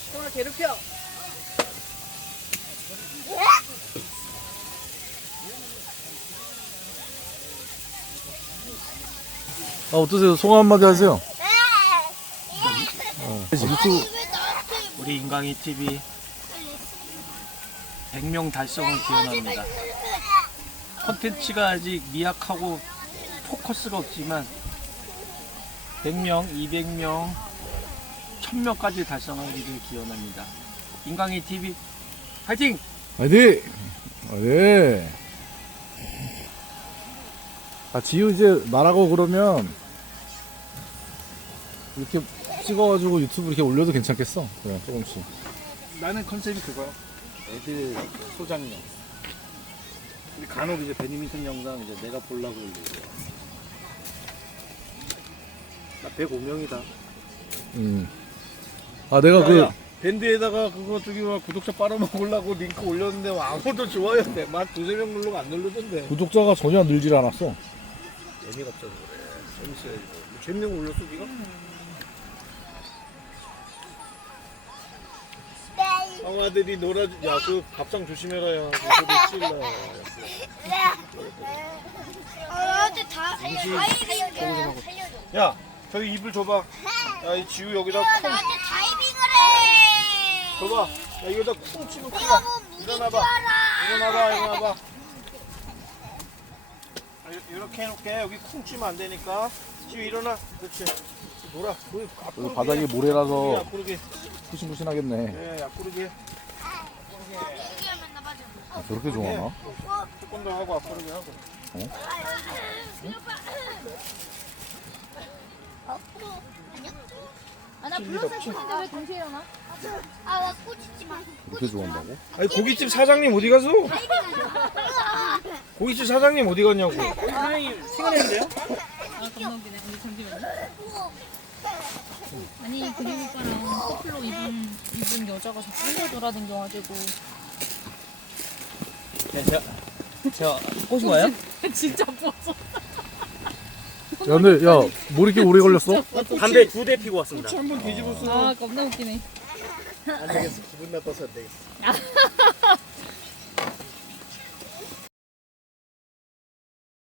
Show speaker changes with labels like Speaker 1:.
Speaker 1: 형아 괴롭혀.
Speaker 2: 어떠세요? 소감 한마디 하세요. 유튜브
Speaker 3: 우리 인강이 TV 100명 달성을 기원합니다. 컨텐츠가 아직 미약하고 포커스가 없지만 100명, 200명, 1000명까지 달성하기를 기원합니다. 인강이 TV 파이팅!
Speaker 2: 화이팅! 네. 지우 이제 말하고 그러면 이렇게 찍어가지고 유튜브 이렇게 올려도 괜찮겠어. 그냥 조금씩.
Speaker 3: 나는 컨셉이 그거야. 애들 소장용. 근데 간혹 이제 배드민턴 영상 이제 내가 보려고 올리고. 나 105명이다.
Speaker 2: 내가
Speaker 3: 밴드에다가 그거 저기 막 구독자 빨아먹으려고 링크 올렸는데 아무도 좋아요 만 두세 명 누르고 안 누르던데.
Speaker 2: 구독자가 전혀 늘질 않았어.
Speaker 3: 재미가 없어서 그래. 재밌어야지. 뭐 재밌는 거 올렸어 니가? 형아들이 놀아주. 야 그 밥상 조심해라 야. 그 소리 찔러.
Speaker 4: 나한테 다 살려줘.
Speaker 3: 야 저기 이불 줘봐. 야 이 지우 여기다 쿵
Speaker 4: 나한테 다이빙을 해.
Speaker 3: 줘봐. 야 이거다 쿵 치고 쿵.
Speaker 4: 내가 뭐 무슨 줄
Speaker 3: 일어나봐.
Speaker 4: 알아.
Speaker 3: 일어나봐. 이렇게 해놓게. 여기 쿵 치면 안 되니까. 지우 일어나. 그렇지. 놀아.
Speaker 2: 여기 바닥이 모래라서
Speaker 3: 약구르기.
Speaker 2: 푸신푸신하겠네.
Speaker 3: 네, 약구르기.
Speaker 2: 저렇게 좋아하나?
Speaker 3: 태권도 하고 앞구르기 하고.
Speaker 4: 나 불렀을 텐데 왜 동시에 일어나? 나 꽂히지 마.
Speaker 2: 그렇게 좋아한다고?
Speaker 3: 아니 고깃집 사장님 어디 가서? 고깃집 사장님 어디 갔냐고.
Speaker 1: 사장님 퇴근했는데요? 아 겁나 웃기네. 근데 잠시만요. 아니 그림 오빠랑 커플로 입은 여자가 자꾸 혼자 돌아다녀가지고.
Speaker 3: 제가 꼬신 거예요?
Speaker 1: 진짜 부었어.
Speaker 2: 야, 근데 뭐 이렇게 오래 걸렸어?
Speaker 3: 담배 2대 피고 왔습니다. 한번 뒤집었어.
Speaker 1: 아 겁나 웃기네.
Speaker 3: 안 되겠어. 기분 나빠서 안 되겠어.